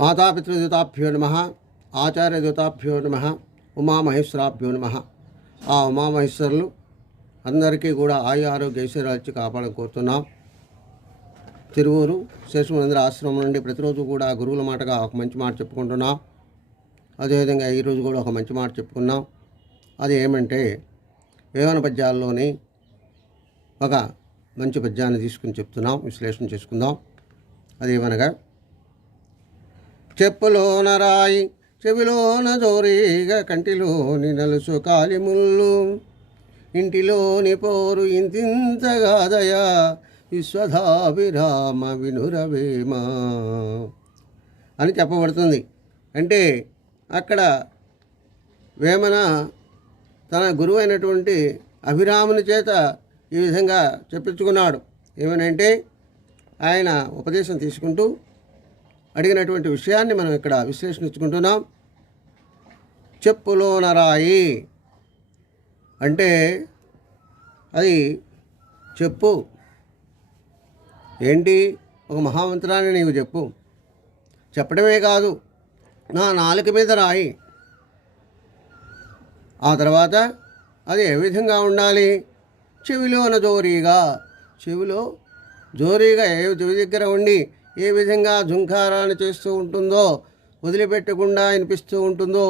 మాతాపితృదేవతాభ్యో నమః, ఆచార్యదేవతాభ్యో నమః, ఉమామహేశ్వరాభ్యో నమః. ఆ ఉమామహేశ్వరులు అందరికీ కూడా ఆయు ఆరోగ్య ఐశ్వర్యాలు ఇచ్చి కాపాడని కోరుతున్నాం. తిరువూరు శేషమనేంద్ర ఆశ్రమం నుండి ప్రతిరోజు కూడా గురువుల మాటగా ఒక మంచి మాట చెప్పుకుంటున్నాం. అదేవిధంగా ఈరోజు కూడా ఒక మంచి మాట చెప్పుకున్నాం. అది ఏమంటే వేమన పద్యాల్లోని ఒక మంచి పద్యాన్ని తీసుకుని చెప్తున్నాం, విశ్లేషణ చేసుకుందాం. అదేమనగా, చెప్పులోన రాయి చెవిలోన జోరీగా కంటిలోని నలుసు కాలిముళ్ళు ఇంటిలోని పోరు ఇంతింతగాదయా విశ్వధాభిరామ వినురవేమ అని చెప్పబడుతుంది. అంటే అక్కడ వేమన తన గురువు అయినటువంటి అభిరాముని చేత ఈ విధంగా చెప్పించుకున్నాడు. ఏమనంటే ఆయన ఉపదేశం తీసుకుంటూ అడిగినటువంటి విషయాన్ని మనం ఇక్కడ విశ్లేషించుకుంటున్నాం. చెప్పులోన రాయి అంటే అది చెప్పు ఏంటి, ఒక మహామంత్రాన్ని నీవు చెప్పు. చెప్పడమే కాదు, నా నాలుక మీద రాయి. ఆ తర్వాత అది ఏ విధంగా ఉండాలి? చెవిలోన జోరీగా, చెవిలో జోరీగా చెవి దగ్గర ఉండి ఏ విధంగా జుంకారాన్ని చేస్తూ ఉంటుందో, వదిలిపెట్టకుండా వినిపిస్తూ ఉంటుందో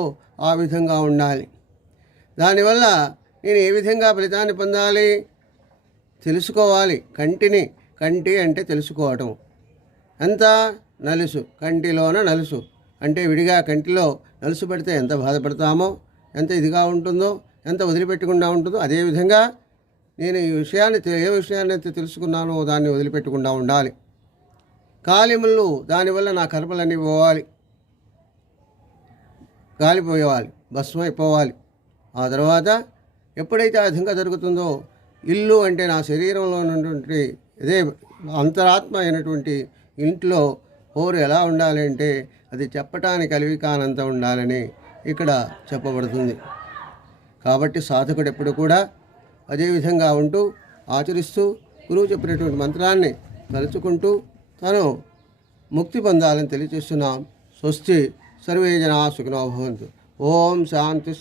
ఆ విధంగా ఉండాలి. దానివల్ల నేను ఏ విధంగా ఫలితాన్ని పొందాలి? తెలుసుకోవాలి. కంటి అంటే తెలుసుకోవటం. ఎంత నలుసు, కంటిలోన నలుసు అంటే విడిగా కంటిలో నలుసు పడితే ఎంత బాధపడతామో, ఎంత ఇదిగా ఉంటుందో, ఎంత వదిలిపెట్టకుండా ఉంటుందో, అదేవిధంగా నేను ఏ విషయాన్ని అయితే తెలుసుకున్నానో దాన్ని వదిలిపెట్టకుండా ఉండాలి. కాలిముళ్ళు, దానివల్ల నా కర్మలన్నీ పోవాలి, గాలిపోవాలి, భస్మైపోవాలి. ఆ తర్వాత ఎప్పుడైతే ఆ విధంగా జరుగుతుందో, ఇల్లు అంటే నా శరీరంలో ఉన్నటువంటి ఇదే అంతరాత్మ అయినటువంటి ఇంట్లో హోరు ఎలా ఉండాలి అంటే అది చెప్పటానికి అలివి కానంత ఉండాలని ఇక్కడ చెప్పబడుతుంది. కాబట్టి సాధకుడు ఎప్పుడు కూడా అదేవిధంగా ఉంటూ ఆచరిస్తూ గురువు చెప్పినటువంటి మంత్రాన్ని తలుచుకుంటూ తను ముక్తి పొందాలని తెలియజేస్తున్నాం. స్వస్తి, సర్వే జనా సుఖినో భవంతు. ఓం శాంతి.